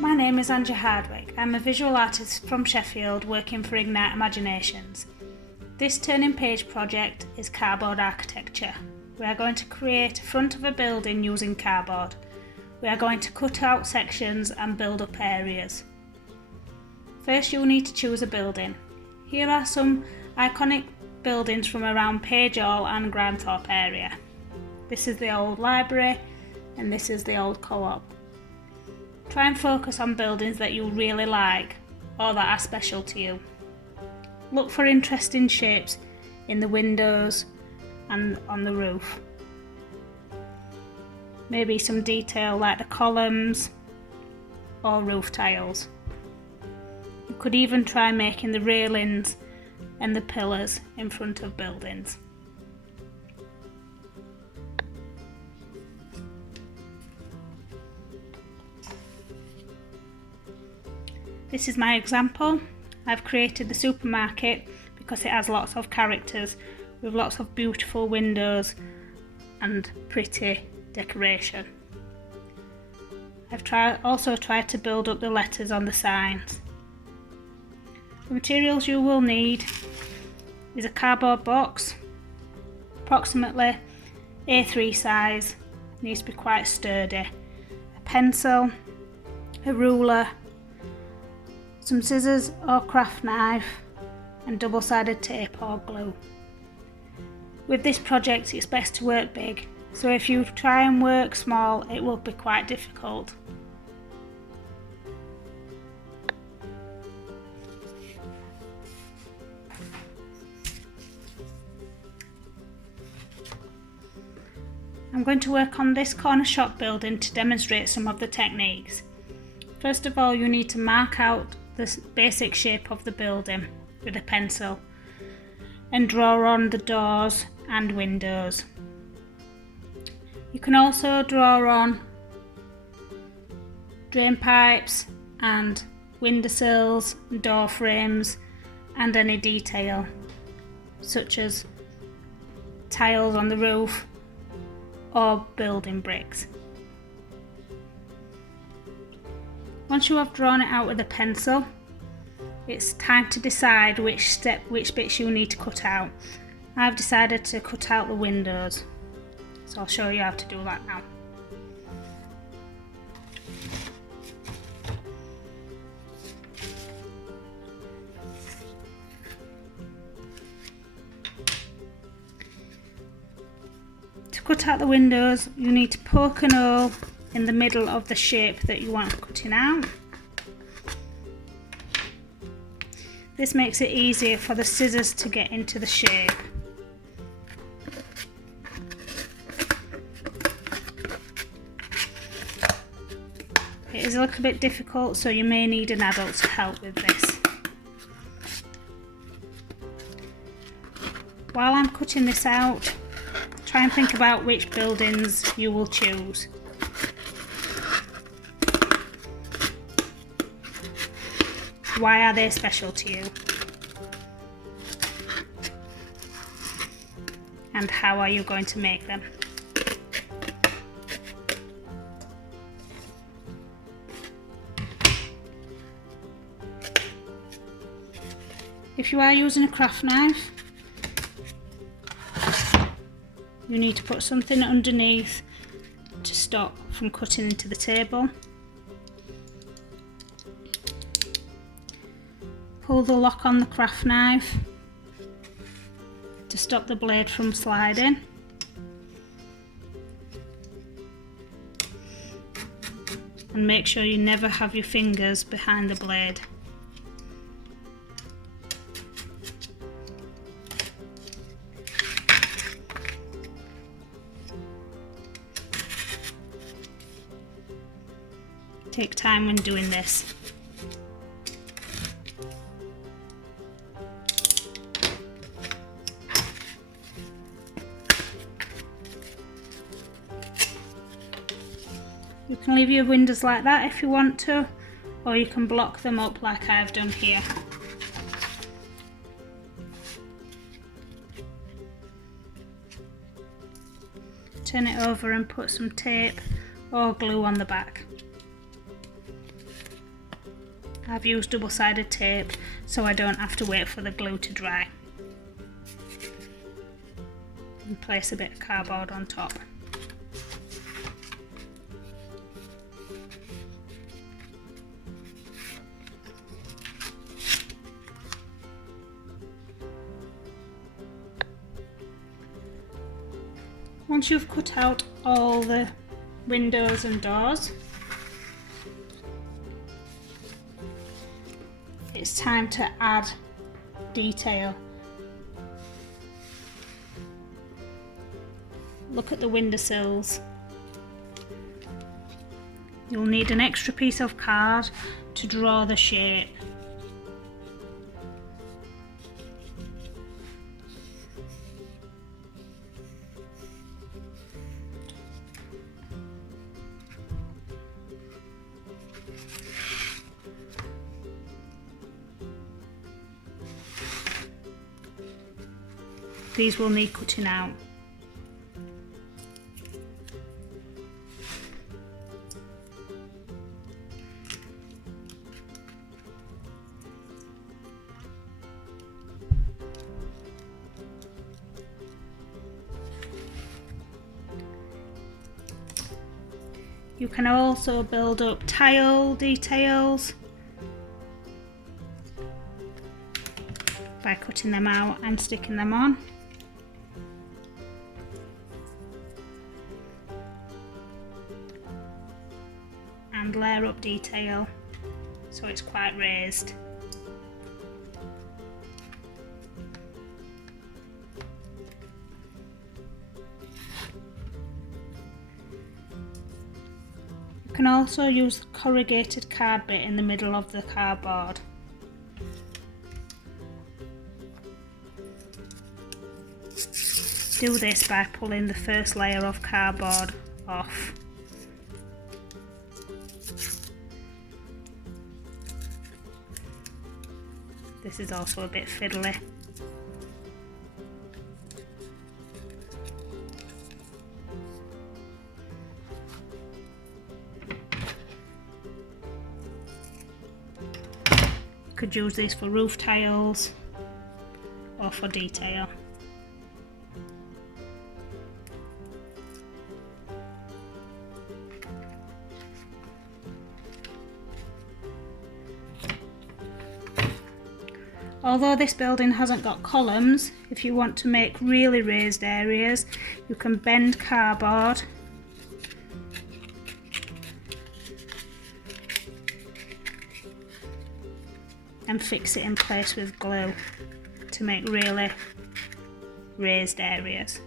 My name is Angie. I'm a visual artist from Sheffield working for Ignite Imaginations. This turning page project is cardboard architecture. We are going to create a front of a building using cardboard. We are going to cut out sections and build up areas. First you'll need to choose a building. Here are some iconic buildings from around Page Hall and Granthorpe area. This is the old library and this is the old co-op. Try and focus on buildings that you really like or that are special to you. Look for interesting shapes in the windows and on the roof. Maybe some detail like the columns or roof tiles. You could even try making the railings and the pillars in front of buildings. This is my example. I've created the supermarket because it has lots of characters with lots of beautiful windows and pretty decoration. I've also tried to build up the letters on the signs. The materials you will need is a cardboard box, approximately A3 size, needs to be quite sturdy, a pencil, a ruler, some scissors or craft knife and double-sided tape or glue. With this project it's best to work big, so if you try and work small it will be quite difficult. I'm going to work on this corner shop building to demonstrate some of the techniques. First of all, you need to mark out the basic shape of the building with a pencil and draw on the doors and windows. You can also draw on drain pipes and windowsills, door frames and any detail such as tiles on the roof or building bricks. Once you have drawn it out with a pencil, it's time to decide which bits you need to cut out. I've decided to cut out the windows, so I'll show you how to do that now. To cut out the windows, you need to poke an hole in the middle of the shape that you want cutting out. This makes it easier for the scissors to get into the shape. It is a little bit difficult, so you may need an adult to help with this. While I'm cutting this out, try and think about which buildings you will choose. Why are they special to you? And how are you going to make them? If you are using a craft knife, you need to put something underneath to stop from cutting into the table. Pull the lock on the craft knife to stop the blade from sliding. And make sure you never have your fingers behind the blade. Take time when doing this. You can leave your windows like that if you want to, or you can block them up like I've done here. turn it over and put some tape or glue on the back. I've used double-sided tape so I don't have to wait for the glue to dry. And place a bit of cardboard on top. Once you've cut out all the windows and doors, it's time to add detail. Look at the windowsills. You'll need an extra piece of card to draw the shape. These will need cutting out. You can also build up tile details by cutting them out and sticking them on. And layer up detail so it's quite raised. You can also use the corrugated card bit in the middle of the cardboard. Do this by pulling the first layer of cardboard off. This is also a bit fiddly. You could use these for roof tiles or for detail. Although this building hasn't got columns, if you want to make really raised areas, you can bend cardboard and fix it in place with glue to make really raised areas.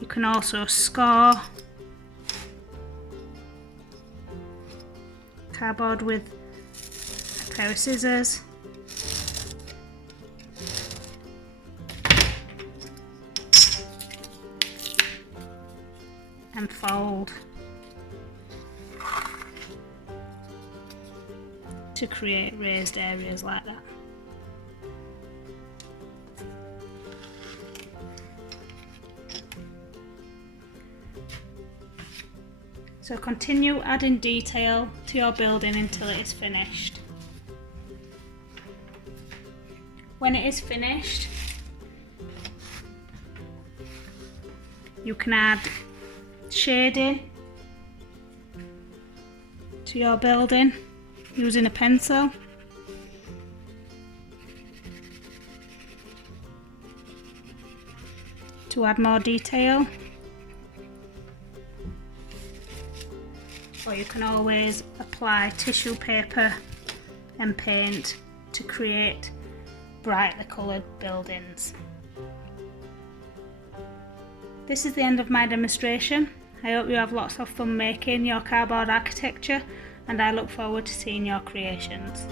You can also score cardboard with a pair of scissors. And fold to create raised areas like that. So continue adding detail to your building until it is finished. When it is finished, you can add shading to your building using a pencil. To add more detail. Or you can always apply tissue paper and paint to create brightly coloured buildings. This is the end of my demonstration. I hope you have lots of fun making your cardboard architecture, and I look forward to seeing your creations.